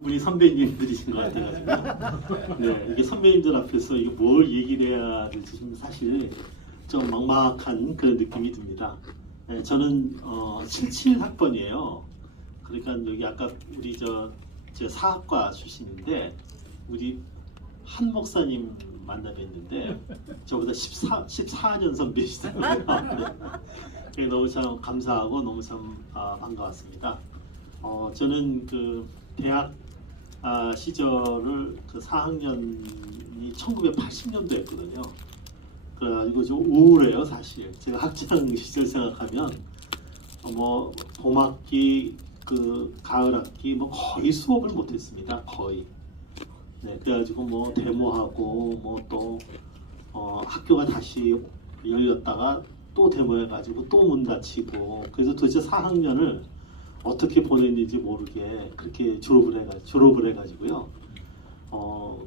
우리 선배님들이신 것 같아가지고 네, 이게 선배님들 앞에서 이게 뭘 얘기를 해야 될지 좀 사실 좀 막막한 그런 느낌이 듭니다. 네, 저는 77학번이에요. 그러니까 여기 아까 우리 제 사학과 출신인데 우리 한 목사님 만나뵀는데 저보다 14년 선배시더라고요. 네. 너무 참 감사하고 너무 참 반가웠습니다. 저는 그 대학 시절을 그 4학년이 1980년도였거든요. 그래가지고 좀 우울해요 사실. 제가 학창 시절 생각하면 뭐 봄학기 그 가을학기 뭐 거의 수업을 못했습니다. 거의. 네, 그래가지고 뭐 데모하고 뭐 또 학교가 다시 열렸다가 또 데모해가지고 또 문 닫히고 그래서 도대체 4학년을 어떻게 보냈는지 모르게 그렇게 졸업을 해가지고요.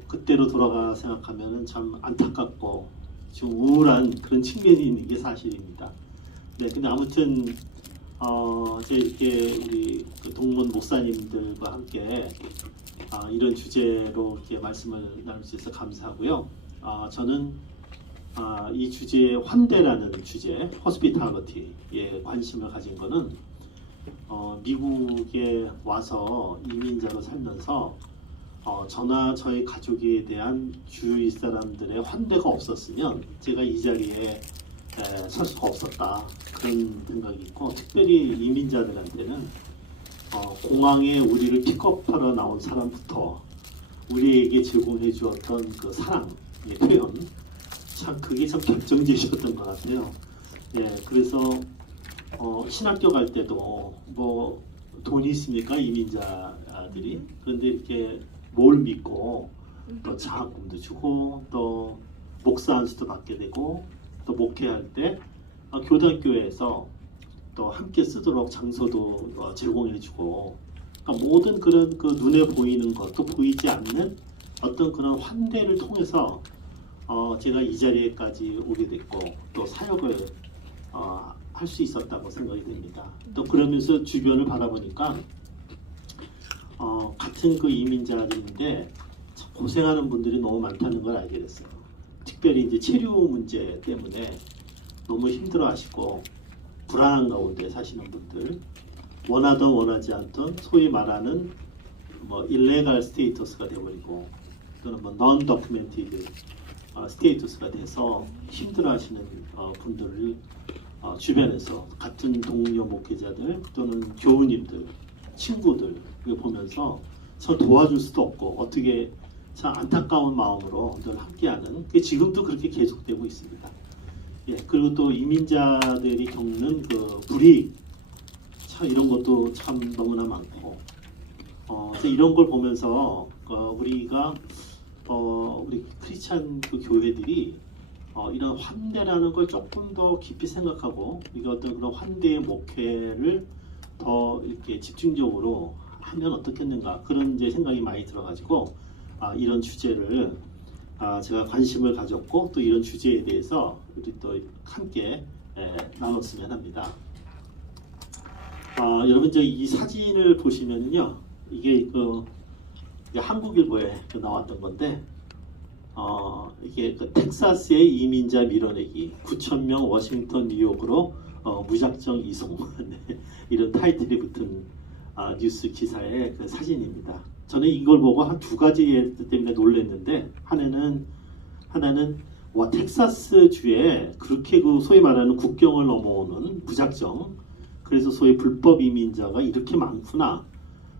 그때로 돌아가 생각하면은 참 안타깝고 좀 우울한 그런 측면이 있는 게 사실입니다. 네, 근데 아무튼 제 이렇게 우리 그 동문 목사님들과 함께 이런 주제로 이렇게 말씀을 나눌 수 있어서 감사하고요. 저는 이 주제의 환대라는 주제, 호스피탈리티에 관심을 가진 거는 미국에 와서 이민자로 살면서 저나 저희 가족에 대한 주위 사람들의 환대가 없었으면 제가 이 자리에 설 수가 없었다 그런 생각이 있고 특별히 이민자들한테는 공항에 우리를 픽업하러 나온 사람부터 우리에게 제공해 주었던 그 사랑의 표현 참 그게 참 결정적이었던 것 같아요. 네, 그래서 신학교 갈 때도 뭐 돈이 있습니까 이민자들이 그런데 이렇게 뭘 믿고 또 장학금도 주고 또 목사 안수도 받게 되고 또 목회할 때 교단교회에서 또 함께 쓰도록 장소도 제공해주고 그러니까 모든 그런 그 눈에 보이는 것 또 보이지 않는 어떤 그런 환대를 통해서 제가 이 자리에까지 오게 됐고 또 사역을 할 수 있었다고 생각이 됩니다. 또 그러면서 주변을 바라보니까 같은 그 이민자들인데 고생하는 분들이 너무 많다는 걸 알게 됐어요. 특별히 이제 체류 문제 때문에 너무 힘들어하시고 불안한 가운데 사시는 분들, 원하던 원하지 않던 소위 말하는 뭐 일레갈 스테이터스가 되어버리고 또는 뭐 non documented 스테이터스가 돼서 힘들어하시는 분들을 주변에서 같은 동료 목회자들 또는 교우님들, 친구들 보면서 저 도와줄 수도 없고 어떻게 참 안타까운 마음으로 늘 함께하는 게 지금도 그렇게 계속되고 있습니다. 예, 그리고 또 이민자들이 겪는 그 불이익 참 이런 것도 참 너무나 많고 그래서 이런 걸 보면서 우리가 우리 크리스찬 그 교회들이 이런 환대라는 걸 조금 더 깊이 생각하고 이게 어떤 그런 환대의 목회를 더 이렇게 집중적으로 하면 어떻겠는가 그런 이제 생각이 많이 들어가지고 이런 주제를 제가 관심을 가졌고 또 이런 주제에 대해서 우리 또 함께 나눴으면 합니다. 여러분 이제 이 사진을 보시면요 이게 그 한국일보에 나왔던 건데. 이게 그 텍사스의 이민자 밀어내기 9,000명 워싱턴 뉴욕으로 무작정 이송 이런 타이틀이 붙은 뉴스 기사의 그 사진입니다. 저는 이걸 보고 한 두 가지 때문에 놀랐는데 하나는 와 텍사스 주에 그렇게 그 소위 말하는 국경을 넘어오는 무작정 그래서 소위 불법 이민자가 이렇게 많구나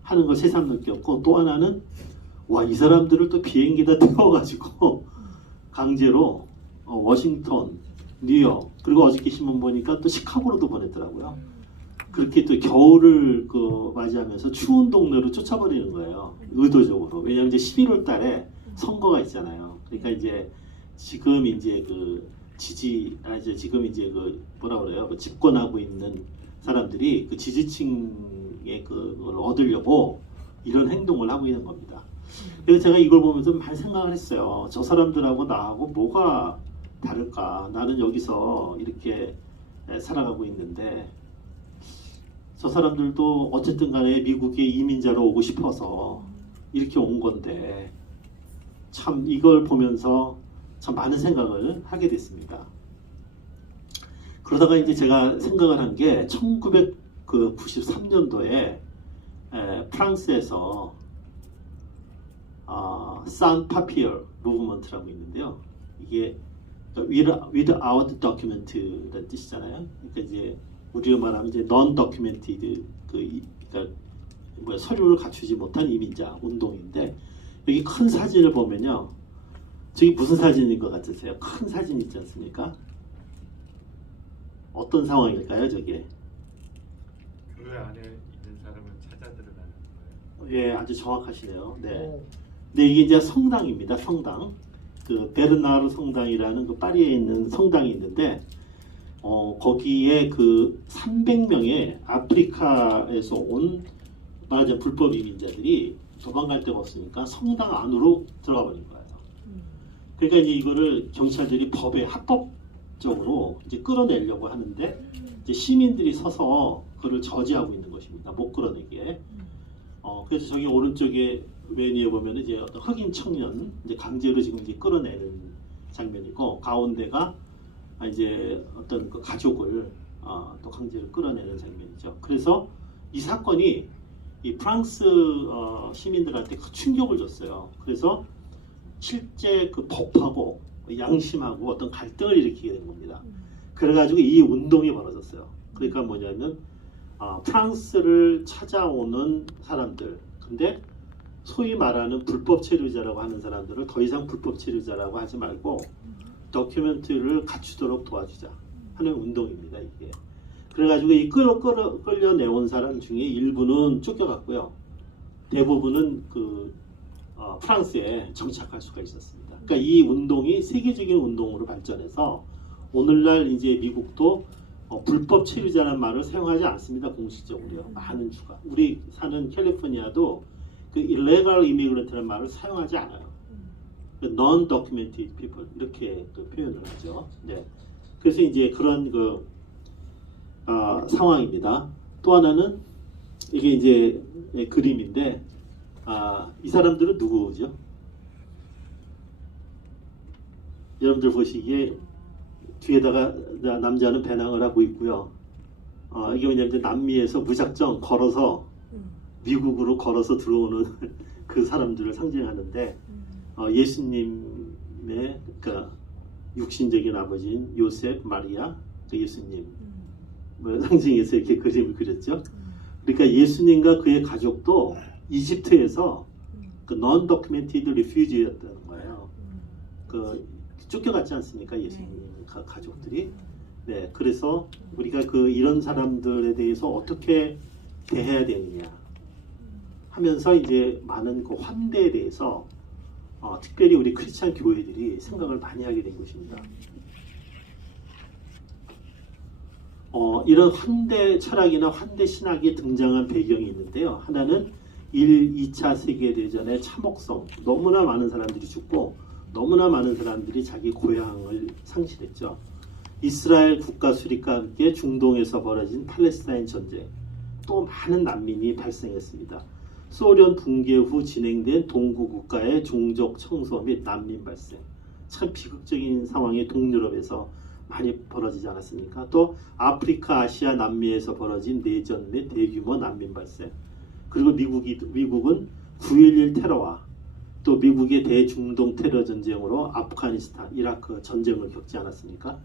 하는 걸 새삼 느꼈고 또 하나는 와, 이 사람들을 또 비행기에다 태워가지고 강제로 워싱턴, 뉴욕 그리고 어저께 신문 보니까 또 시카고로도 보냈더라고요. 그렇게 또 겨울을 맞이하면서 추운 동네로 쫓아버리는 거예요. 의도적으로. 왜냐하면 이제 11월 달에 선거가 있잖아요. 그러니까 이제 지금 이제 지금 이제 뭐라 그래요? 그 집권하고 있는 사람들이 그 지지층의 그걸 얻으려고 이런 행동을 하고 있는 겁니다. 그래서 제가 이걸 보면서 많이 생각을 했어요. 저 사람들하고 나하고 뭐가 다를까? 나는 여기서 이렇게 살아가고 있는데 저 사람들도 어쨌든 간에 미국에 이민자로 오고 싶어서 이렇게 온 건데 참 이걸 보면서 참 많은 생각을 하게 됐습니다. 그러다가 이제 제가 생각을 한 게 1993년도에 프랑스에서 산 파피얼 무브먼트라고 있는데요. 이게 without document라는 뜻이잖아요. 그러니까 이제 우리가 말하면 이제 non-documented 그러니까 서류를 갖추지 못한 이민자 운동인데 여기 큰 사진을 보면요. 저기 무슨 사진인 것 같으세요? 큰 사진 있지 않습니까? 어떤 상황일까요, 저게? 교회 안에 있는 사람을 찾아 들어가는 거예요. 예, 아주 정확하시네요. 네. 네, 이게 이제 성당입니다. 성당. 그 베르나르 성당이라는 그 파리에 있는 성당이 있는데 거기에 그 300명의 아프리카에서 온 말하자면 불법 이민자들이 도망갈 데가 없으니까 성당 안으로 들어가 버린 거예요. 그러니까 이제 이거를 경찰들이 법에 합법적으로 이제 끌어내려고 하는데 이제 시민들이 서서 그를 저지하고 있는 것입니다. 못 끌어내게. 그래서 저기 오른쪽에 맨 위에 보면 이제 어떤 흑인 청년 이제 강제로 지금 이제 끌어내는 장면이고 가운데가 이제 어떤 그 가족을 또 강제로 끌어내는 장면이죠. 그래서 이 사건이 이 프랑스 시민들한테 큰 충격을 줬어요. 그래서 실제 그 법하고 양심하고 어떤 갈등을 일으키게 된 겁니다. 그래가지고 이 운동이 벌어졌어요. 그러니까 뭐냐면 프랑스를 찾아오는 사람들, 근데 소위 말하는 불법 체류자라고 하는 사람들을 더 이상 불법 체류자라고 하지 말고 다큐멘터리를 갖추도록 도와주자 하는 운동입니다. 이게. 그래가지고 이 끌려내온 사람 중에 일부는 쫓겨갔고요. 대부분은 프랑스에 정착할 수가 있었습니다. 그러니까 이 운동이 세계적인 운동으로 발전해서 오늘날 이제 미국도 불법 체류자라는 말을 사용하지 않습니다. 공식적으로요. 많은 주가. 우리 사는 캘리포니아도 그 illegal immigrant라는 말을 사용하지 않아요. non-documented people 이렇게 표현을 하죠. 네. 그래서 이제 그런 상황입니다. 또 하나는 이게 이제 그림인데 이 사람들은 누구죠? 여러분들 보시기에 뒤에다가 남자는 배낭을 하고 있고요. 이게 뭐냐면 남미에서 무작정 걸어서 미국으로 걸어서 들어오는 그 사람들을 상징하는데 예수님의 그러니까 육신적인 아버지인 요셉, 마리아, 그 예수님 상징해서 이렇게 그림을 그렸죠. 그러니까 예수님과 그의 가족도 이집트에서 그 non-documented refugee였다는 거예요. 그 쫓겨갔지 않습니까, 예수님 가족들이. 네, 그래서 우리가 이런 사람들에 대해서 어떻게 대해야 되느냐 하면서 이제 많은 그 환대에 대해서 특별히 우리 크리스찬 교회들이 생각을 많이 하게 된 것입니다. 이런 환대 철학이나 환대 신학이 등장한 배경이 있는데요. 하나는 1, 2차 세계대전의 참혹성, 너무나 많은 사람들이 죽고 너무나 많은 사람들이 자기 고향을 상실했죠. 이스라엘 국가 수립과 함께 중동에서 벌어진 팔레스타인 전쟁, 또 많은 난민이 발생했습니다. 소련 붕괴 후 진행된 동구 국가의 종족 청소 및 난민 발생, 참 비극적인 상황이 동유럽에서 많이 벌어지지 않았습니까? 또 아프리카, 아시아, 남미에서 벌어진 내전 및 대규모 난민 발생, 그리고 미국은 9.11 테러와 또 미국의 대중동 테러 전쟁으로 아프가니스탄, 이라크 전쟁을 겪지 않았습니까?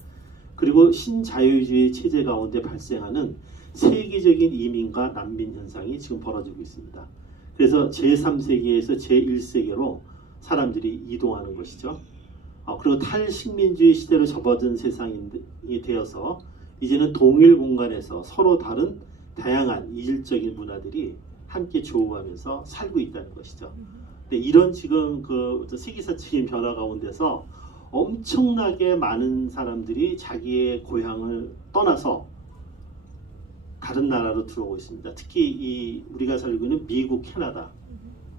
그리고 신자유주의 체제 가운데 발생하는 세계적인 이민과 난민 현상이 지금 벌어지고 있습니다. 그래서 제3세계에서 제1세계로 사람들이 이동하는 것이죠. 그리고 탈식민주의 시대로 접어든 세상이 되어서 이제는 동일 공간에서 서로 다른 다양한 이질적인 문화들이 함께 조우하면서 살고 있다는 것이죠. 근데 이런 지금 세계사적인 변화 가운데서 엄청나게 많은 사람들이 자기의 고향을 떠나서 다른 나라로 들어오고 있습니다. 특히 우리가 살고 있는 미국, 캐나다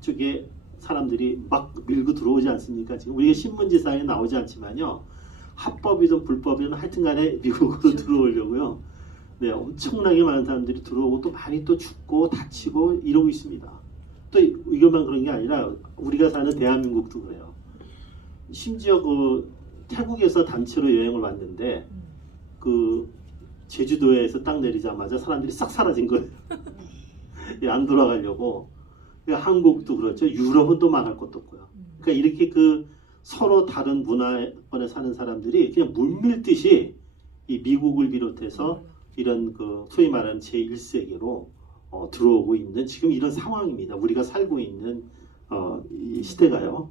쪽에 사람들이 막 밀고 들어오지 않습니까? 지금 우리가 신문지상에 나오지 않지만요. 합법이든 불법이든 하여튼간에 미국으로 들어오려고요. 네, 엄청나게 많은 사람들이 들어오고 또 많이 또 죽고 다치고 이러고 있습니다. 또 이것만 그런 게 아니라 우리가 사는 대한민국도 그래요. 심지어 그 태국에서 단체로 여행을 왔는데 그 제주도에서 딱 내리자마자 사람들이 싹 사라진 거예요. 안 돌아가려고. 한국도 그렇죠. 유럽은 또 말할 것도 없고요. 그러니까 이렇게 그 서로 다른 문화권에 사는 사람들이 그냥 물밀듯이 이 미국을 비롯해서 이런 그 소위 말하는 제1세계로 들어오고 있는 지금 이런 상황입니다. 우리가 살고 있는 이 시대가요.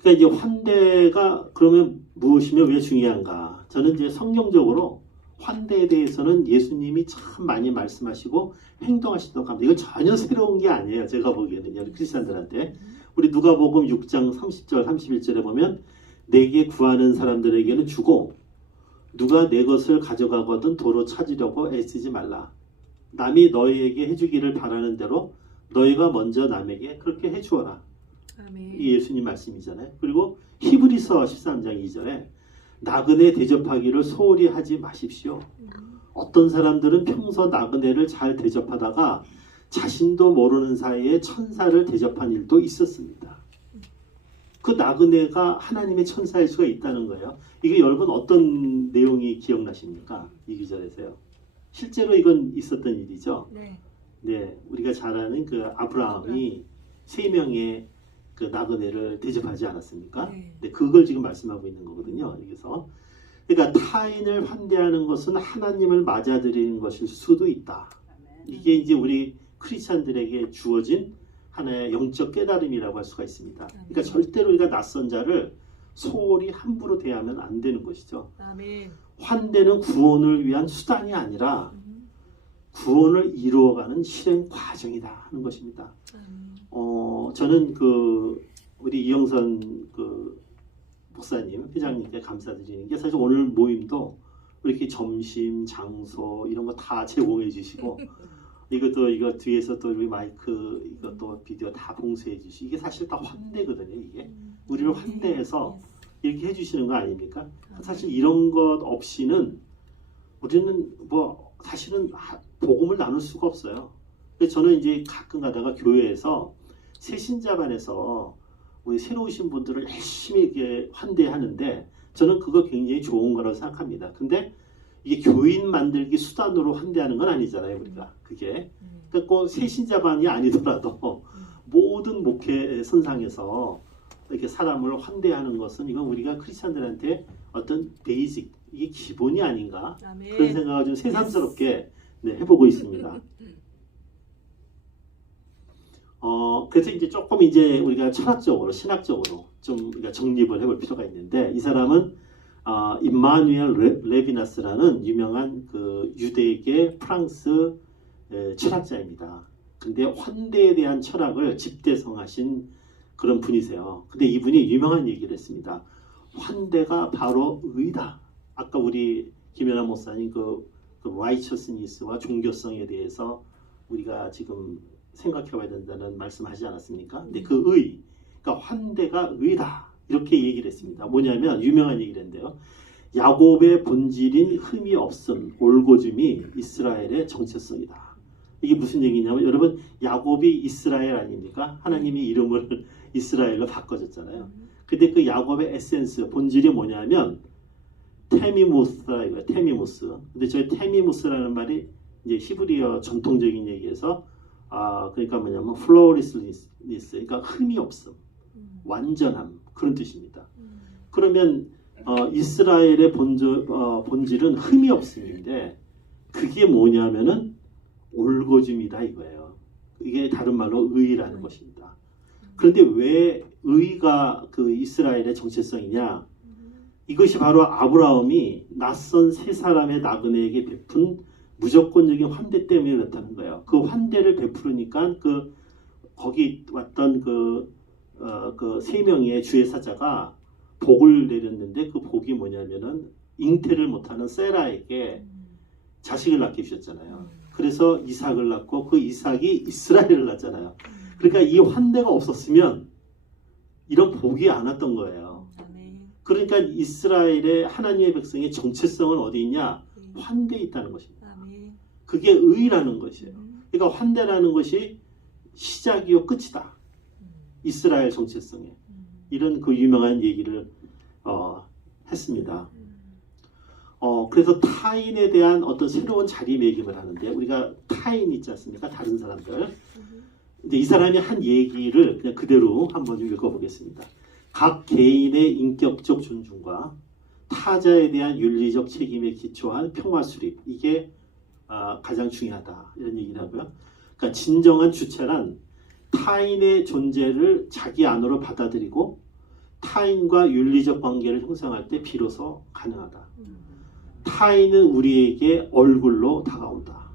그러니까 이제 환대가 그러면 무엇이며 왜 중요한가? 저는 이제 성경적으로 환대에 대해서는 예수님이 참 많이 말씀하시고 행동하시도록 합니다. 이건 전혀 새로운 게 아니에요. 제가 보기에는요. 크리스찬들한테. 우리 누가복음 6장 30절 31절에 보면 내게 구하는 사람들에게는 주고 누가 내 것을 가져가거든 도로 찾으려고 애쓰지 말라. 남이 너희에게 해주기를 바라는 대로 너희가 먼저 남에게 그렇게 해주어라. 아멘. 이 예수님 말씀이잖아요. 그리고 히브리서 13장 2절에 나그네 대접하기를 소홀히 하지 마십시오. 어떤 사람들은 평소 나그네를 잘 대접하다가 자신도 모르는 사이에 천사를 대접한 일도 있었습니다. 그 나그네가 하나님의 천사일 수가 있다는 거예요. 이게 여러분 어떤 내용이 기억나십니까? 이 기절에서요. 실제로 이건 있었던 일이죠. 네. 네, 우리가 잘 아는 그 아브라함이 3명의 그 나그네를 대접하지 않았습니까? 네. 네, 그걸 지금 말씀하고 있는 거거든요. 여기서. 그러니까 타인을 환대하는 것은 하나님을 맞아들이는 것일 수도 있다. 이게 이제 우리 크리스찬들에게 주어진 하나의 영적 깨달음이라고 할 수가 있습니다. 그러니까 절대로 우리가 낯선 자를 소홀히 함부로 대하면 안 되는 것이죠. 아멘. 환대는 구원을 위한 수단이 아니라 구원을 이루어가는 실행 과정이다 하는 것입니다. 저는 그 우리 이영선 그 목사님 회장님께 감사드리는 게 사실 오늘 모임도 이렇게 점심 장소 이런 거 다 제공해 주시고 이거 뒤에서 또 우리 마이크 이것도 비디오 다 봉쇄해 주시 이게 사실 다 환대거든요. 이게 우리를 환대해서 이렇게 해주시는 거 아닙니까? 사실 이런 것 없이는 우리는 뭐 사실은 복음을 나눌 수가 없어요. 그래서 저는 이제 가끔 가다가 교회에서 새신자반에서 우리 새로 오신 분들을 열심히 이렇게 환대하는데 저는 그거 굉장히 좋은 거라고 생각합니다. 근데 이게 교인 만들기 수단으로 환대하는 건 아니잖아요, 우리가. 그게. 그러니까 꼭 새신자반이 아니더라도 모든 목회 선상에서 이렇게 사람을 환대하는 것은 이건 우리가 크리스찬들한테 어떤 베이직, 이게 기본이 아닌가 아멘. 그런 생각을 좀 새삼스럽게 해보고 있습니다. 그래서 이제 조금 이제 우리가 철학적으로, 신학적으로 좀 우리가 정립을 해볼 필요가 있는데 이 사람은 임마누엘 레비나스라는 유명한 그 유대계 프랑스 철학자입니다. 근데 환대에 대한 철학을 집대성하신 그런 분이세요. 근데 이분이 유명한 얘기를 했습니다. 환대가 바로 의다. 아까 우리 김연아 목사님 그 righteousness와 종교성에 대해서 우리가 지금 생각해봐야 된다는 말씀하지 않았습니까? 근데 그 의, 그러니까 환대가 의다. 이렇게 얘기를 했습니다. 뭐냐면 유명한 얘기를 했는데요. 야곱의 본질인 흠이 없음, 올고즘이 이스라엘의 정체성이다. 이게 무슨 얘기냐면 여러분 야곱이 이스라엘 아닙니까? 하나님이 이름을 이스라엘로 바꿔줬잖아요. 근데 그 야곱의 에센스, 본질이 뭐냐면 테미무스라 이거예요. 테미무스. 근데 저희 테미무스라는 말이 이제 히브리어 전통적인 얘기에서 그러니까 뭐냐면 flawlessness, 그러니까 흠이 없음, 완전함 그런 뜻입니다. 그러면 이스라엘의 본질은 흠이 없음인데 그게 뭐냐면은 올고즘이다 이거예요. 이게 다른 말로 의라는 것입니다. 그런데 왜 의가 그 이스라엘의 정체성이냐? 이것이 바로 아브라함이 낯선 세 사람의 나그네에게 베푼 무조건적인 환대 때문에 그렇다는 거예요. 그 환대를 베푸니까 거기 왔던 그 세 명의 주의 사자가 복을 내렸는데 그 복이 뭐냐면은 잉태를 못하는 세라에게 자식을 낳게 주셨잖아요. 그래서 이삭을 낳고 그 이삭이 이스라엘을 낳잖아요. 그러니까 이 환대가 없었으면 이런 복이 안 왔던 거예요. 그러니까 이스라엘의 하나님의 백성의 정체성은 어디 있냐? 환대에 있다는 것입니다. 그게 의라는 것이에요. 그러니까 환대라는 것이 시작이요 끝이다. 이스라엘 정체성에 이런 그 유명한 얘기를 했습니다. 그래서 타인에 대한 어떤 새로운 자리매김을 하는데 우리가 타인 있지 않습니까? 다른 사람들. 이제 이 사람이 한 얘기를 그냥 그대로 한번 좀 읽어보겠습니다. 각 개인의 인격적 존중과 타자에 대한 윤리적 책임에 기초한 평화 수립 이게 가장 중요하다 이런 얘기를 하고요. 그러니까 진정한 주체란 타인의 존재를 자기 안으로 받아들이고 타인과 윤리적 관계를 형성할 때 비로소 가능하다. 타인은 우리에게 얼굴로 다가온다.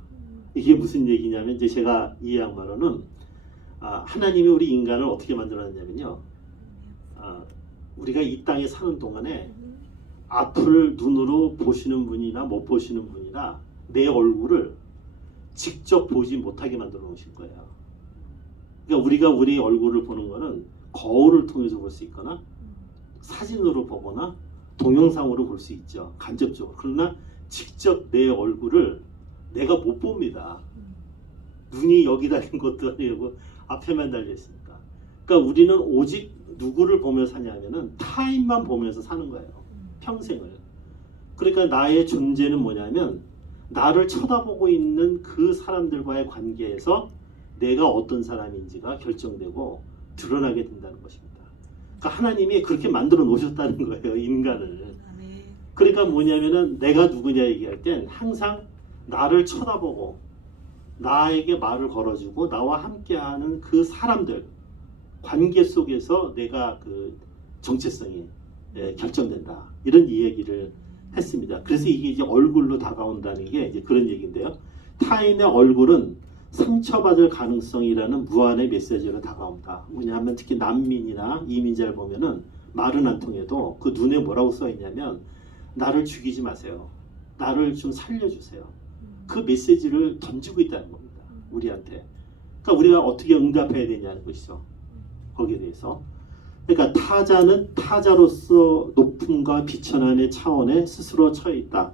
이게 무슨 얘기냐면 이제 제가 이해한 바로는 하나님이 우리 인간을 어떻게 만들어놨냐면요. 우리가 이 땅에 사는 동안에 앞을 눈으로 보시는 분이나 못 보시는 분이나 내 얼굴을 직접 보지 못하게 만들어 놓으신 거예요. 그러니까 우리가 우리 얼굴을 보는 거는 거울을 통해서 볼 수 있거나 사진으로 보거나 동영상으로 볼 수 있죠. 간접적으로. 그러나 직접 내 얼굴을 내가 못 봅니다. 눈이 여기 달린 것도 아니고 앞에만 달려 있으니까. 그러니까 우리는 오직 누구를 보면서 사냐면은 타인만 보면서 사는 거예요. 평생을. 그러니까 나의 존재는 뭐냐면 나를 쳐다보고 있는 그 사람들과의 관계에서 내가 어떤 사람인지가 결정되고 드러나게 된다는 것입니다. 그러니까 하나님이 그렇게 만들어 놓으셨다는 거예요. 인간을. 그러니까 뭐냐면은 내가 누구냐 얘기할 땐 항상 나를 쳐다보고 나에게 말을 걸어주고 나와 함께하는 그 사람들 관계 속에서 내가 그 정체성이 결정된다. 이런 이야기를 했습니다. 그래서 이게 이제 얼굴로 다가온다는 게 이제 그런 얘기인데요. 타인의 얼굴은 상처받을 가능성이라는 무한의 메시지로 다가온다. 뭐냐면 특히 난민이나 이민자를 보면은 말은 안 통해도 그 눈에 뭐라고 써 있냐면 나를 죽이지 마세요. 나를 좀 살려주세요. 그 메시지를 던지고 있다는 겁니다. 우리한테. 그러니까 우리가 어떻게 응답해야 되냐는 것이죠. 거기에 대해서. 그러니까 타자는 타자로서 높음과 비천함의 차원에 스스로 처해 있다.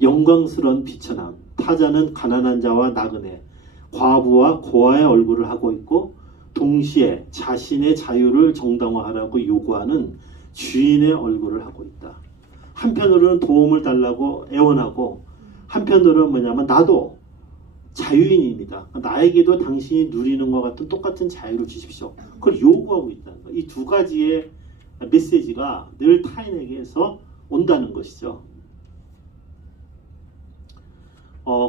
영광스러운 비천함. 타자는 가난한 자와 나그네, 과부와 고아의 얼굴을 하고 있고 동시에 자신의 자유를 정당화하라고 요구하는 주인의 얼굴을 하고 있다. 한편으로는 도움을 달라고 애원하고 한편으로는 뭐냐면 나도 자유인입니다. 나에게도 당신이 누리는 것 같은 똑같은 자유를 주십시오. 그걸 요구하고 있다는 거예요. 이 두 가지의 메시지가 늘 타인에게서 온다는 것이죠.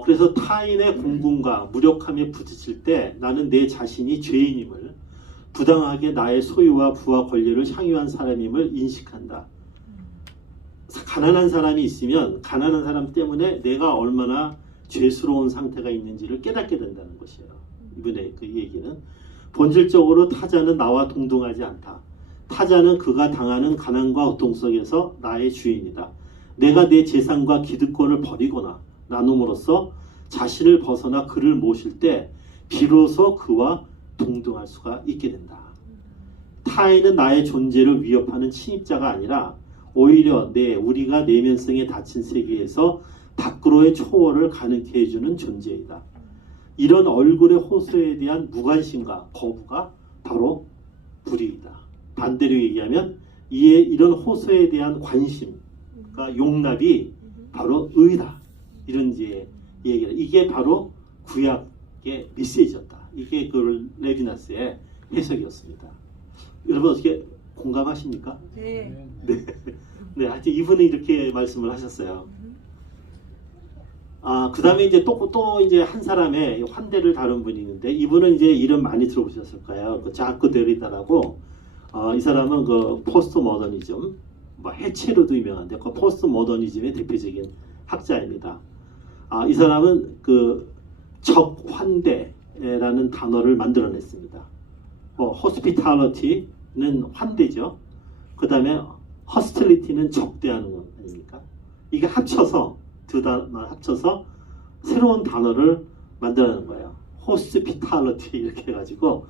그래서 타인의 공분과 무력함에 부딪힐 때 나는 내 자신이 죄인임을 부당하게 나의 소유와 부와 권리를 향유한 사람임을 인식한다. 가난한 사람이 있으면 가난한 사람 때문에 내가 얼마나 죄스러운 상태가 있는지를 깨닫게 된다는 것이에요. 이번에 그 얘기는 본질적으로 타자는 나와 동등하지 않다. 타자는 그가 당하는 가난과 고통 속에서 나의 주인이다. 내가 내 재산과 기득권을 버리거나 나눔으로써 자신을 벗어나 그를 모실 때 비로소 그와 동등할 수가 있게 된다. 타인은 나의 존재를 위협하는 침입자가 아니라 오히려 우리가 내면성에 닫힌 세계에서 밖으로의 초월을 가능케 해주는 존재이다. 이런 얼굴의 호소에 대한 무관심과 거부가 바로 불의이다. 반대로 얘기하면 이런 호소에 대한 관심과 용납이 바로 의다. 이런 이제 얘기를. 이게 바로 구약의 메시지였다. 이게 그 레비나스의 해석이었습니다. 여러분 어떻게 공감하십니까? 네. 네, 하여튼 이분은 이렇게 말씀을 하셨어요. 그 다음에 이제 또 이제 한 사람의 환대를 다룬 분이 있는데 이분은 이제 이름 많이 들어보셨을 거예요. 그 자크 데리다라고 이 사람은 그 포스트 모더니즘, 뭐 해체로도 유명한데 그 포스트 모더니즘의 대표적인 학자입니다. 이 사람은 그 적환대라는 단어를 만들어냈습니다. hospitality는 환대죠. 그 다음에 hostility는 적대하는 것 아닙니까? 이게 합쳐서 두 단어 합쳐서 새로운 단어를 만들어내는 거예요. hospitality 이렇게 해가지고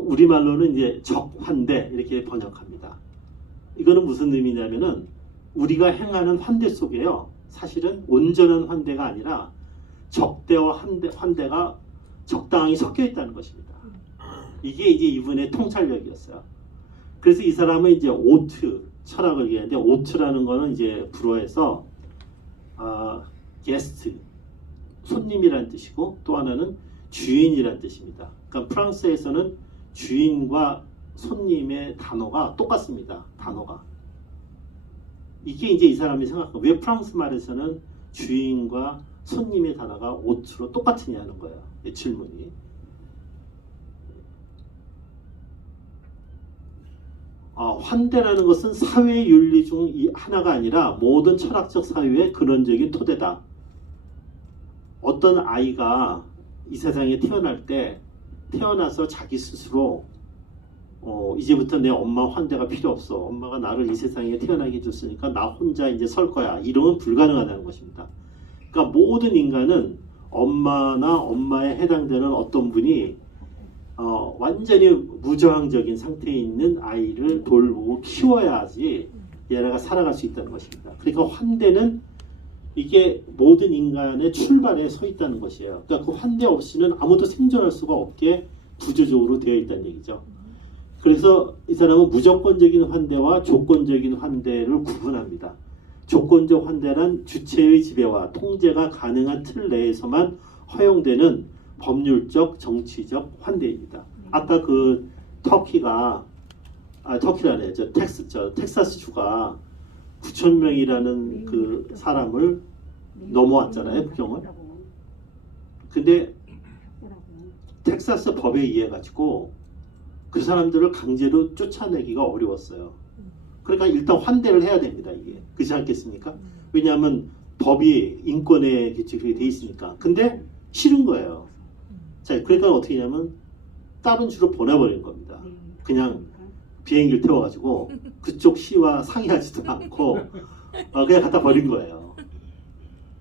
우리말로는 이제 적환대 이렇게 번역합니다. 이거는 무슨 의미냐면은 우리가 행하는 환대 속에요. 사실은 온전한 환대가 아니라 적대와 환대가 적당히 섞여 있다는 것입니다. 이게 이제 이분의 통찰력이었어요. 그래서 이 사람은 이제 오트 철학을 얘기하는데, 오트라는 거는 이제 불어에서 게스트 손님이란 뜻이고, 또 하나는 주인이란 뜻입니다. 그러니까 프랑스에서는 주인과 손님의 단어가 똑같습니다. 단어가. 이게 이제 이 사람이 생각하고, 왜 프랑스 말에서는 주인과 손님의 단어가 오트로 똑같으냐는 거예요. 이 질문이. 환대라는 것은 사회 윤리 중 하나가 아니라 모든 철학적 사유의 근원적인 토대다. 어떤 아이가 이 세상에 태어날 때 태어나서 자기 스스로 이제부터 내 엄마 환대가 필요 없어. 엄마가 나를 이 세상에 태어나게 해줬으니까 나 혼자 이제 설 거야. 이러면 불가능하다는 것입니다. 그러니까 모든 인간은 엄마나 엄마에 해당되는 어떤 분이 완전히 무저항적인 상태에 있는 아이를 돌보고 키워야지 얘네가 살아갈 수 있다는 것입니다. 그러니까 환대는 이게 모든 인간의 출발에 서 있다는 것이에요. 그러니까 그 환대 없이는 아무도 생존할 수가 없게 구조적으로 되어 있다는 얘기죠. 그래서 이 사람은 무조건적인 환대와 조건적인 환대를 구분합니다. 조건적 환대란 주체의 지배와 통제가 가능한 틀 내에서만 허용되는 법률적, 정치적 환대입니다. 아까 그 터키라네, 텍사스 주가 9천 명이라는 그 사람을 넘어왔잖아요, 국경을. 근데 텍사스 법에 의해 가지고 그 사람들을 강제로 쫓아내기가 어려웠어요. 그러니까 일단 환대를 해야 됩니다, 이게. 그렇지 않겠습니까? 왜냐하면 법이 인권에 그렇게 돼 있으니까. 근데 싫은 거예요. 자, 그러니까 어떻게 하냐면 다른 주로 보내버린 겁니다. 그냥 비행기를 태워가지고 그쪽 시와 상의하지도 않고 그냥 갖다 버린 거예요.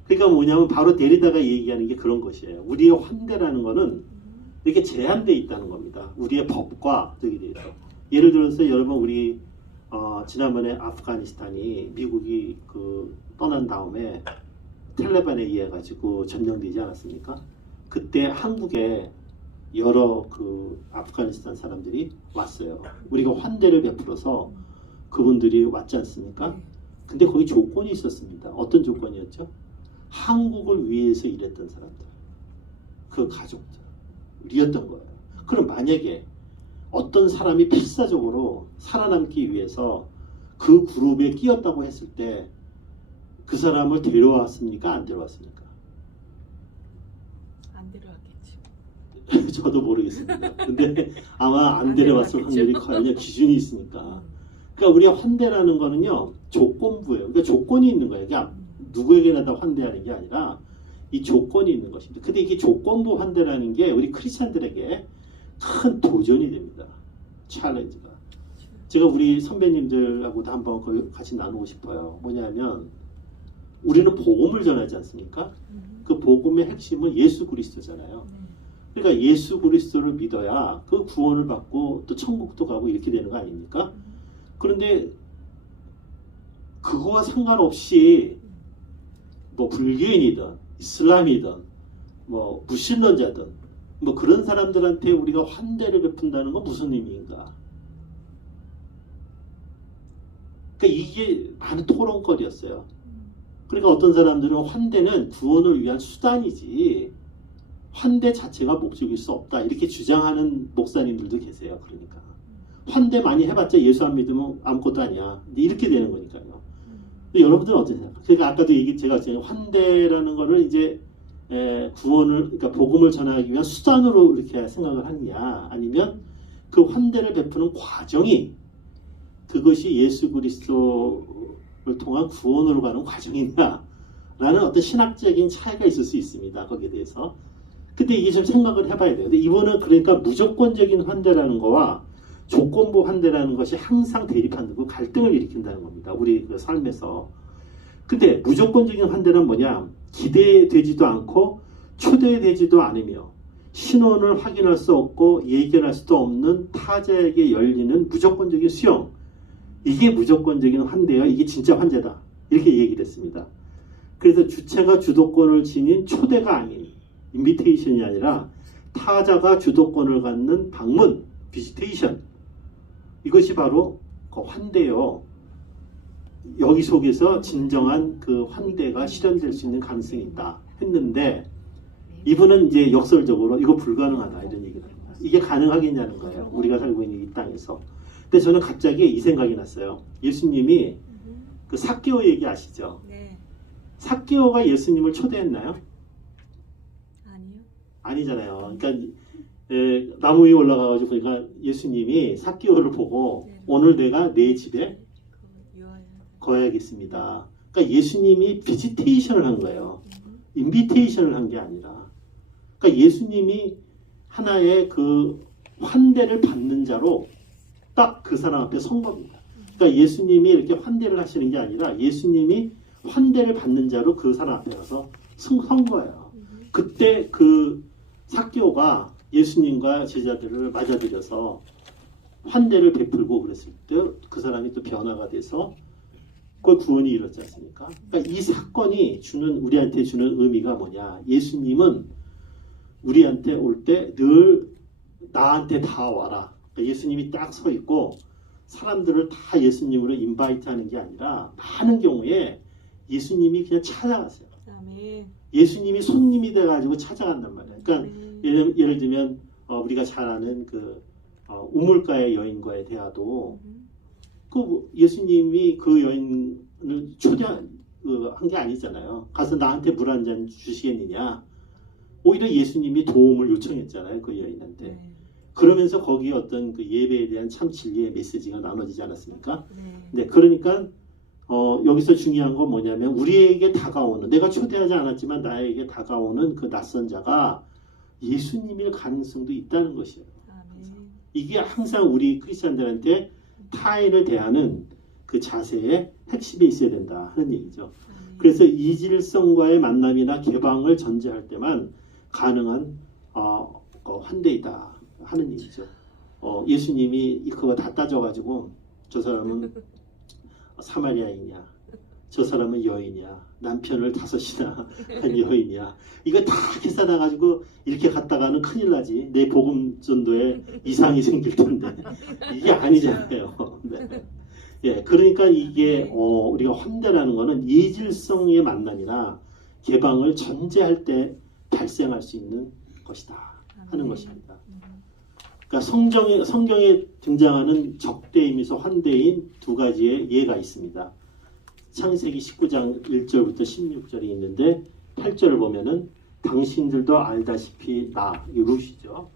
그러니까 뭐냐면 바로 데리다가 얘기하는 게 그런 것이에요. 우리의 환대라는 거는 이렇게 제한되어 있다는 겁니다. 우리의 법과 저기 대해서. 예를 들어서 여러분 우리 지난번에 아프가니스탄이 미국이 떠난 다음에 텔레반에 의해 가지고 점령되지 않았습니까? 그때 한국에 여러 아프가니스탄 사람들이 왔어요. 우리가 환대를 베풀어서 그분들이 왔지 않습니까? 근데 거기 조건이 있었습니다. 어떤 조건이었죠? 한국을 위해서 일했던 사람들, 그 가족들이었던 거예요. 그럼 만약에 어떤 사람이 필사적으로 살아남기 위해서 그 그룹에 끼었다고 했을 때 그 사람을 데려왔습니까? 안 데려왔습니까? 안 데려왔겠지. 저도 모르겠습니다. 근데 아마 안 데려왔을 확률이 커요. 그냥 기준이 있으니까. 그러니까 우리가 환대라는 거는요, 조건부예요. 그러니까 조건이 있는 거예요. 그러니까 누구에게나 다 환대하는 게 아니라 이 조건이 있는 것입니다. 근데 이게 조건부 환대라는 게 우리 크리스찬들에게 큰 도전이 됩니다. 챌린지가. 제가 우리 선배님들하고도 한번 같이 나누고 싶어요. 뭐냐면 우리는 복음을 전하지 않습니까? 그 복음의 핵심은 예수 그리스도잖아요. 그러니까 예수 그리스도를 믿어야 그 구원을 받고 또 천국도 가고 이렇게 되는 거 아닙니까? 그런데 그거와 상관없이 뭐 불교인이든 이슬람이든 뭐 무신론자든 뭐 그런 사람들한테 우리가 환대를 베푼다는 건 무슨 의미인가? 그러니까 이게 많은 토론거리였어요. 그러니까 어떤 사람들은 환대는 구원을 위한 수단이지 환대 자체가 목적일 수 없다 이렇게 주장하는 목사님들도 계세요. 그러니까 환대 많이 해봤자 예수 안 믿으면 아무것도 아니야. 이렇게 되는 거니까요. 여러분들은 어떻게 생각해요? 그러니까 아까도 제가 환대라는 거를 이제 구원을, 그러니까 복음을 전하기 위한 수단으로 이렇게 생각을 하느냐, 아니면 그 환대를 베푸는 과정이 그것이 예수 그리스도를 통한 구원으로 가는 과정이냐라는 어떤 신학적인 차이가 있을 수 있습니다. 거기에 대해서. 근데 이게 좀 생각을 해봐야 돼요. 근데 이번은 그러니까 무조건적인 환대라는 거와 조건부 환대라는 것이 항상 대립하고 갈등을 일으킨다는 겁니다. 우리 그 삶에서. 근데 무조건적인 환대는 뭐냐? 기대되지도 않고 초대되지도 않으며 신원을 확인할 수 없고 예견할 수도 없는 타자에게 열리는 무조건적인 수용. 이게 무조건적인 환대예요. 이게 진짜 환대다. 이렇게 얘기를 했습니다. 그래서 주체가 주도권을 지닌 초대가 아닌 인비테이션이 아니라 타자가 주도권을 갖는 방문, 비지테이션. 이것이 바로 그 환대요. 여기 속에서 진정한 그 환대가 실현될 수 있는 가능성이 있다 했는데 이분은 이제 역설적으로 이거 불가능하다 이런 얘기를 하는 거예요. 이게 가능하겠냐는 거예요. 우리가 살고 있는 이 땅에서. 근데 저는 갑자기 이 생각이 났어요. 예수님이 그 삭개오 얘기 아시죠? 네. 삭개오가 예수님을 초대했나요? 아니요. 아니잖아요. 그러니까 나무 위에 올라가가지고 보니까 예수님이 삭개오를 보고 네. 오늘 내가 내 집에 그 유아야. 거야겠습니다. 그러니까 예수님이 비지테이션을 한 거예요. 인비테이션을 한 게 아니라. 그러니까 예수님이 하나의 그 환대를 받는 자로 딱 그 사람 앞에 선 겁니다. 그러니까 예수님이 이렇게 환대를 하시는 게 아니라 예수님이 환대를 받는 자로 그 사람 앞에 가서 선 거예요. 그때 그 삭개오가 예수님과 제자들을 맞아들여서 환대를 베풀고 그랬을 때 그 사람이 또 변화가 돼서 그 구원이 이뤘지 않습니까? 그러니까 이 사건이 우리한테 주는 의미가 뭐냐? 예수님은 우리한테 올 때 늘 나한테 다 와라. 그러니까 예수님이 딱 서 있고 사람들을 다 예수님으로 인바이트하는 게 아니라 많은 경우에 예수님이 그냥 찾아가세요. 아멘. 예수님이 손님이 돼가지고 찾아간단 말이에요. 그러니까 아멘. 예를 들면 우리가 잘 아는 그 우물가의 여인과의 대화도 그 예수님이 그 여인을 초대한 게 아니잖아요. 가서 나한테 물 한 잔 주시겠느냐. 오히려 예수님이 도움을 요청했잖아요. 그 여인한테. 네. 그러면서 거기에 어떤 그 예배에 대한 참 진리의 메시지가 나눠지지 않았습니까? 네. 네, 그러니까 여기서 중요한 건 뭐냐면 우리에게 다가오는 내가 초대하지 않았지만 나에게 다가오는 그 낯선 자가 예수님일 가능성도 있다는 것이에요. 아멘. 이게 항상 우리 크리스찬들한테 타인을 대하는 그 자세의 핵심에 있어야 된다 하는 얘기죠. 아멘. 그래서 이질성과의 만남이나 개방을 전제할 때만 가능한 환대이다 하는 얘기죠. 예수님이 그거 다 따져가지고 저 사람은 사마리아인이야, 저 사람은 여인이야, 남편을 5이나 한 여인이야. 이거 다 계산해가지고 이렇게 갔다가는 큰일 나지. 내 복음 전도에 이상이 생길 텐데 이게 아니잖아요. 네. 예, 그러니까 이게 우리가 환대라는 거는 이질성의 만남이나 개방을 전제할 때 발생할 수 있는 것이다 하는 것입니다. 그러니까 성경에 등장하는 적대임에서 환대인 두 가지의 예가 있습니다. 창세기 19장 1절부터 16절이 있는데 8절을 보면은 당신들도 알다시피 이 룻이죠.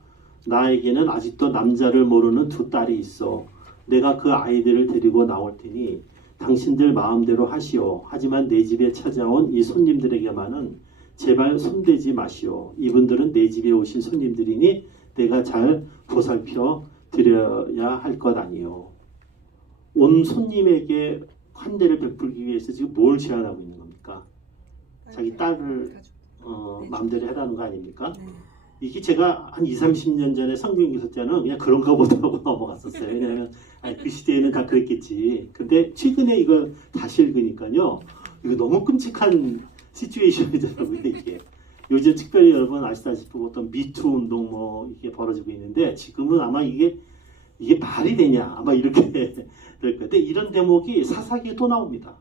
나에게는 아직도 남자를 모르는 2 딸이 있어. 내가 그 아이들을 데리고 나올 테니 당신들 마음대로 하시오. 하지만 내 집에 찾아온 이 손님들에게만은 제발 손대지 마시오. 이분들은 내 집에 오신 손님들이니 내가 잘 보살펴 드려야 할 것 아니요. 온 손님에게 환대를 베풀기 위해서 지금 뭘 제안하고 있는 겁니까? 자기 딸을 마음대로 해라는 거 아닙니까? 네. 이게 제가 한 20, 30년 전에 성경 읽을 때는 그냥 그런가 보다 하고 넘어갔었어요. 왜냐하면 그 시대에는 다 그랬겠지. 근데 최근에 이걸 다시 읽으니까요. 이거 너무 끔찍한 시츄에이션이더라고요. 이게. 요즘 특별히 여러분 아시다시피 어떤 미투 운동 이게 벌어지고 있는데 지금은 아마 이게 말이 되냐 아마 이렇게 될 거예요. 근데 이런 대목이 사사기에 또 나옵니다.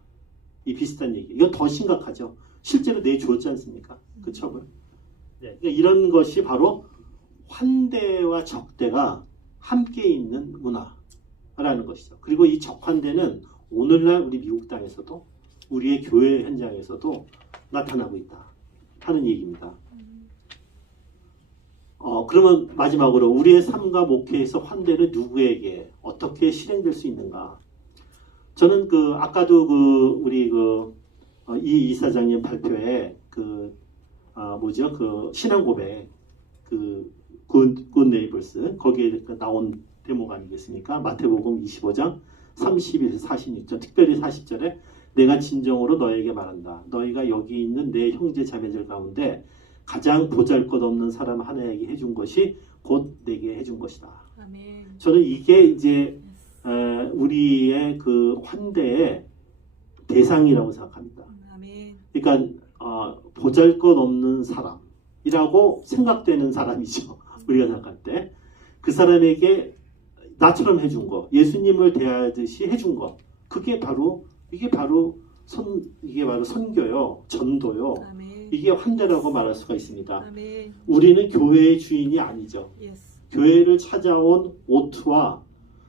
이 비슷한 얘기. 이건 더 심각하죠. 실제로 내주었지 않습니까? 그 처벌. 네, 그러니까 이런 것이 바로 환대와 적대가 함께 있는 문화라는 것이죠. 그리고 이 적환대는 오늘날 우리 미국 땅에서도 우리의 교회 현장에서도 나타나고 있다 하는 얘기입니다. 그러면 마지막으로 우리의 삶과 목회에서 환대는 누구에게 어떻게 실행될 수 있는가? 저는 아까도 우리 이 이사장님 발표에 신앙 고백 굿 네이버스 거기에 나온 대목 아니겠습니까? 마태복음 25장 31에서 46절 특별히 40절에 내가 진정으로 너에게 말한다. 너희가 여기 있는 내 형제 자매들 가운데 가장 보잘것없는 사람 하나에게 해준 것이 곧 내게 해준 것이다. 아멘. 저는 이게 이제 우리의 그 환대의 대상이라고 생각합니다. 아멘. 그러니까 보잘것없는 사람이라고 생각되는 사람이죠. 우리가 생각할 때 그 사람에게 나처럼 해준 거, 예수님을 대하듯이 해준 거, 이게 바로 선교요, 전도요. 아멘. 이게 환대라고 말할 수가 있습니다. 아멘. 우리는 교회의 주인이 아니죠. 예스. 교회를 찾아온 오트와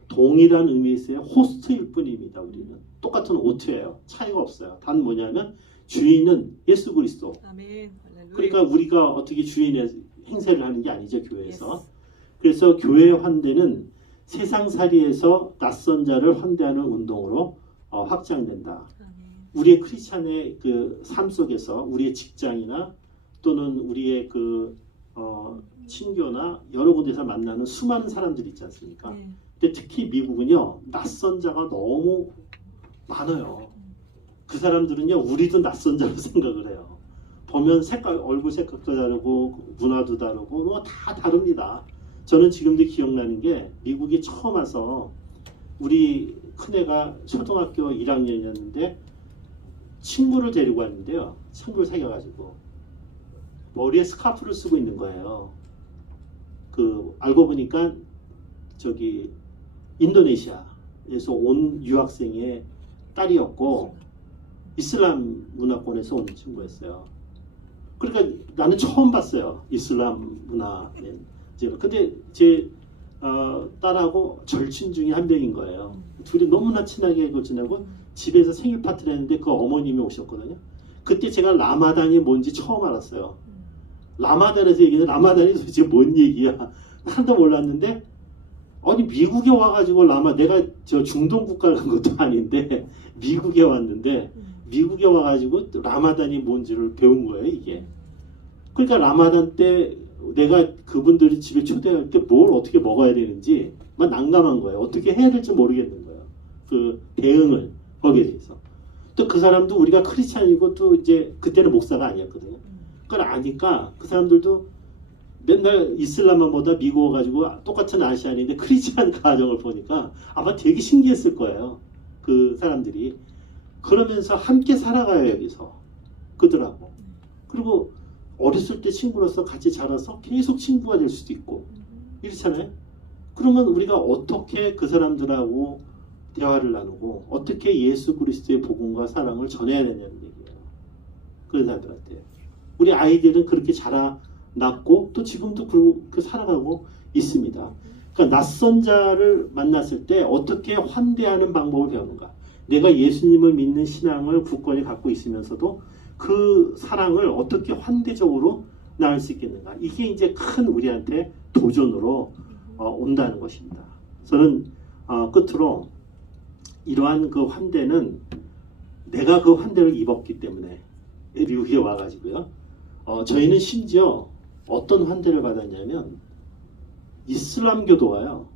동일한 의미에서의 호스트일 뿐입니다. 우리는 똑같은 오트예요. 차이가 없어요. 단 뭐냐면 주인은 예수 그리스도. 아멘. 할렐루야. 그러니까 우리가 어떻게 주인의 행세를 하는 게 아니죠, 교회에서. 예스. 그래서 교회 환대는 세상살이에서 낯선 자를 환대하는 운동으로 확장된다. 아멘. 우리의 크리스찬의 그 삶 속에서 우리의 직장이나 또는 우리의 그 친교나 여러 군데서 만나는 수많은 사람들이 있지 않습니까? 네. 근데 특히 미국은요, 낯선 자가 너무 많아요. 그 사람들은요, 우리도 낯선 자로 생각을 해요. 보면 얼굴 색깔도 다르고 문화도 다르고 뭐 다 다릅니다. 저는 지금도 기억나는 게 미국에 처음 와서 우리 큰애가 초등학교 1학년이었는데 친구를 데리고 왔는데요. 친구를 사귀어가지고 머리에 스카프를 쓰고 있는 거예요. 알고 보니까 저기 인도네시아에서 온 유학생의 딸이었고 이슬람 문화권에서 온 친구였어요. 그러니까 나는 처음 봤어요. 이슬람 문화. 근데 제 딸하고 절친 중에 한 명인 거예요. 둘이 너무나 친하게 지내고 집에서 생일 파티를 했는데 그 어머님이 오셨거든요. 그때 제가 라마단이 뭔지 처음 알았어요. 라마단에서 얘기는 라마단이 도대체 뭔 얘기야. 하나도 몰랐는데 아니 미국에 와가지고 내가 저 중동 국가 간 것도 아닌데 미국에 왔는데 미국에 와가지고 라마단이 뭔지를 배운 거예요 이게. 그러니까 라마단 때 내가 그분들이 집에 초대할 때 뭘 어떻게 먹어야 되는지 막 난감한 거예요. 어떻게 해야 될지 모르겠는 거예요. 그 대응을 거기에 대해서. 또 그 사람도 우리가 크리스찬이고 또 이제 그때는 목사가 아니었거든요. 그걸 아니까 그 사람들도 맨날 이슬람만보다 미국 와가지고 똑같은 아시안인데 크리스찬 가정을 보니까 아마 되게 신기했을 거예요. 그 사람들이. 그러면서 함께 살아가요 여기서. 그들하고. 그리고 어렸을 때 친구로서 같이 자라서 계속 친구가 될 수도 있고 이렇잖아요. 그러면 우리가 어떻게 그 사람들하고 대화를 나누고 어떻게 예수 그리스도의 복음과 사랑을 전해야 되냐는 얘기예요. 그런 사람들한테. 우리 아이들은 그렇게 자라났고 또 지금도 그렇게 살아가고 있습니다. 그러니까 낯선 자를 만났을 때 어떻게 환대하는 방법을 배우는가. 내가 예수님을 믿는 신앙을 굳건히 갖고 있으면서도 그 사랑을 어떻게 환대적으로 나눌 수 있겠는가. 이게 이제 큰 우리한테 도전으로 온다는 것입니다. 저는 끝으로 이러한 그 환대는 내가 그 환대를 입었기 때문에 미국에 와가지고요. 저희는 심지어 어떤 환대를 받았냐면 이슬람교도가요.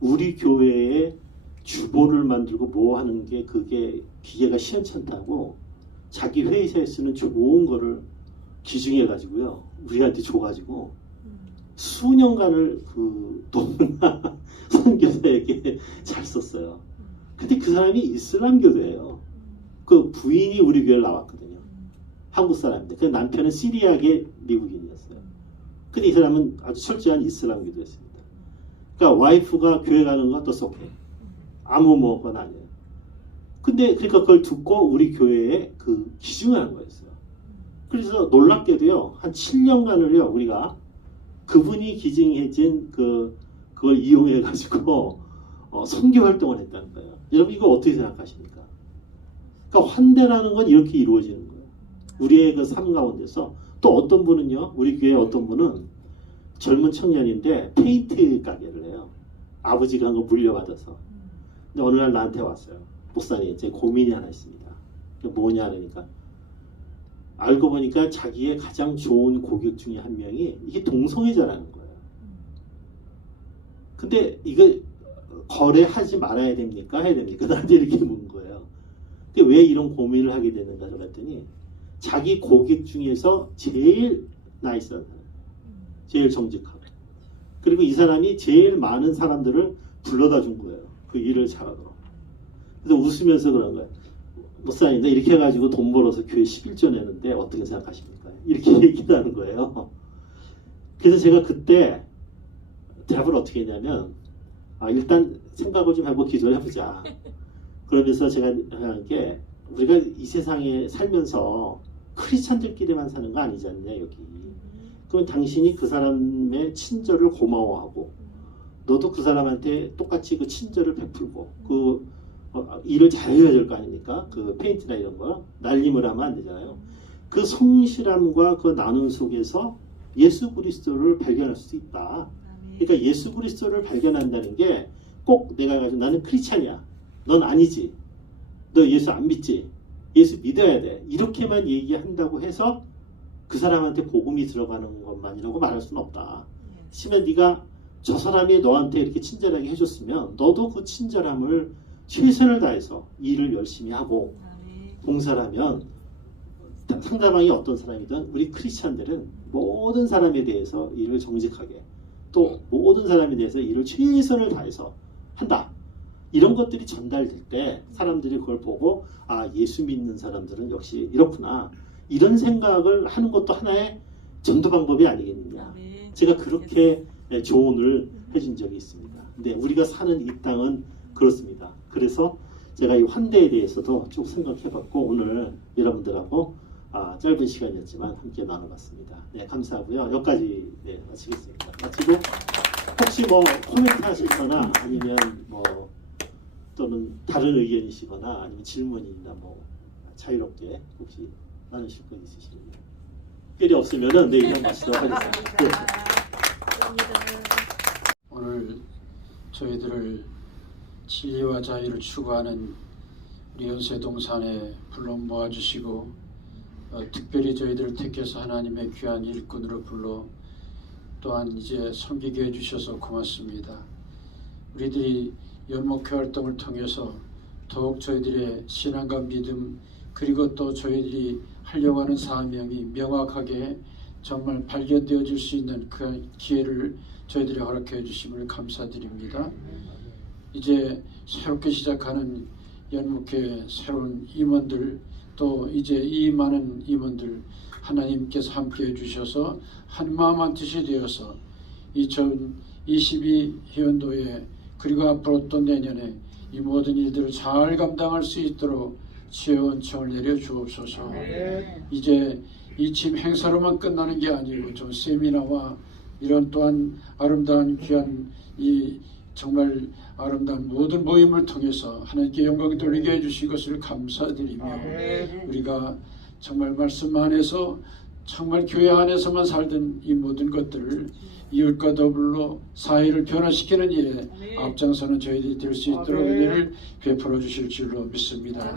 우리 교회에 주보를 만들고 뭐 하는 게 그게 기계가 시원찮다고 자기 회의사에 쓰는 좋은 거를 기증해 가지고요 우리한테 줘가지고 수년간을 그 돈나 선교사에게 잘 썼어요. 근데 그 사람이 이슬람교도예요. 그 부인이 우리 교회에 나왔거든요. 한국 사람인데 그 남편은 시리아계 미국인이었어요. 근데 이 사람은 아주 철저한 이슬람교도였습니다. 그러니까 와이프가 교회 가는 건 어떻게 아무 뭐건 아니에요. 근데 그러니까 그걸 듣고 우리 교회에 그 기증을 한 거였어요. 그래서 놀랍게도요 한 7년간을요 우리가 그분이 기증해진 그걸 이용해 가지고 선교 활동을 했다는 거예요. 여러분 이거 어떻게 생각하십니까? 그러니까 환대라는 건 이렇게 이루어지는 거예요. 우리의 그 삶 가운데서 또 어떤 분은요 우리 교회 어떤 분은 젊은 청년인데 페인트 가게를 해요. 아버지가 한 거 물려받아서. 근데 어느 날 나한테 왔어요. 목사님, 제 고민이 하나 있습니다. 뭐냐 그러니까 알고 보니까 자기의 가장 좋은 고객 중에 한 명이 이게 동성애자라는 거예요. 근데 이거 거래하지 말아야 됩니까? 해야 됩니까? 나한테 이렇게 묻는 거예요. 근데 왜 이런 고민을 하게 되는가 그랬더니 자기 고객 중에서 제일 나이스한 사람, 제일 정직하고 그리고 이 사람이 제일 많은 사람들을 불러다 준 거예요. 그 일을 잘하도록. 그래서 웃으면서 그런 거예요. 목사님, 나 이렇게 해가지고 돈 벌어서 교회 11조 내는데 어떻게 생각하십니까? 이렇게 얘기를 하는 거예요. 그래서 제가 그때 대답을 어떻게 했냐면 일단 생각을 좀 해보고 기도를 해보자. 그러면서 제가 하는 게 우리가 이 세상에 살면서 크리스찬들끼리만 사는 거 아니지 않냐 여기. 그럼 당신이 그 사람의 친절을 고마워하고 너도 그 사람한테 똑같이 그 친절을 베풀고 그 일을 잘해야 될 거 아닙니까? 그 페인트나 이런 거 날림을 하면 안 되잖아요. 그 성실함과 그 나눔 속에서 예수 그리스도를 발견할 수 있다. 그러니까 예수 그리스도를 발견한다는 게 꼭 내가 가지고 나는 크리스찬이야. 넌 아니지. 너 예수 안 믿지. 예수 믿어야 돼. 이렇게만 얘기한다고 해서 그 사람한테 복음이 들어가는 것만이라고 말할 수는 없다. 심지어 네가 저 사람이 너한테 이렇게 친절하게 해줬으면 너도 그 친절함을 최선을 다해서 일을 열심히 하고 봉사를 하면 상대방이 어떤 사람이든 우리 크리스찬들은 모든 사람에 대해서 일을 정직하게 또 모든 사람에 대해서 일을 최선을 다해서 한다. 이런 것들이 전달될 때 사람들이 그걸 보고 예수 믿는 사람들은 역시 이렇구나. 이런 생각을 하는 것도 하나의 전도 방법이 아니겠느냐. 제가 그렇게 조언을 해준 적이 있습니다. 근데 우리가 사는 이 땅은 그렇습니다. 그래서 제가 이 환대에 대해서도 쭉 생각해봤고 오늘 여러분들하고 짧은 시간이었지만 함께 나눠봤습니다. 네, 감사하고요. 여기까지 마치겠습니다. 마치고 혹시 뭐 코멘트 하시거나 아니면 뭐 또는 다른 의견이시거나 아니면 질문이나 뭐 자유롭게 혹시 나누실 거 있으시면 특별히 없으면은 이만 마치도록 하겠습니다. 네. 오늘 저희들을 진리와 자유를 추구하는 우리 연세동산에 불러 모아주시고 특별히 저희들을 택해서 하나님의 귀한 일꾼으로 불러 또한 이제 섬기게 해주셔서 고맙습니다. 우리들이 연목회 활동을 통해서 더욱 저희들의 신앙과 믿음 그리고 또 저희들이 하려고 하는 사명이 명확하게 정말 발견되어질 수 있는 그 기회를 저희들이 허락해 주심을 감사드립니다. 이제 새롭게 시작하는 연목회 새로운 임원들 또 이제 이 많은 임원들 하나님께서 함께 해주셔서 한마음 한뜻이 되어서 2022년도에 그리고 앞으로 또 내년에 이 모든 일들을 잘 감당할 수 있도록 지혜의 은총을 내려 주옵소서. 이제 이 집 행사로만 끝나는 게 아니고 좀 세미나와 이런 또한 아름다운 귀한 이 정말 아름다운 모든 모임을 통해서 하나님께 영광 돌리게 해주신 것을 감사드리며 우리가 정말 말씀 안에서 정말 교회 안에서만 살던 이 모든 것들을 이웃과 더불어 사회를 변화시키는 일에 앞장서는 저희들이 될 수 있도록 은혜를 베풀어 주실 줄로 믿습니다.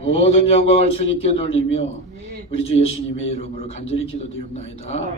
모든 영광을 주님께 돌리며 우리 주 예수님의 이름으로 간절히 기도드립니다.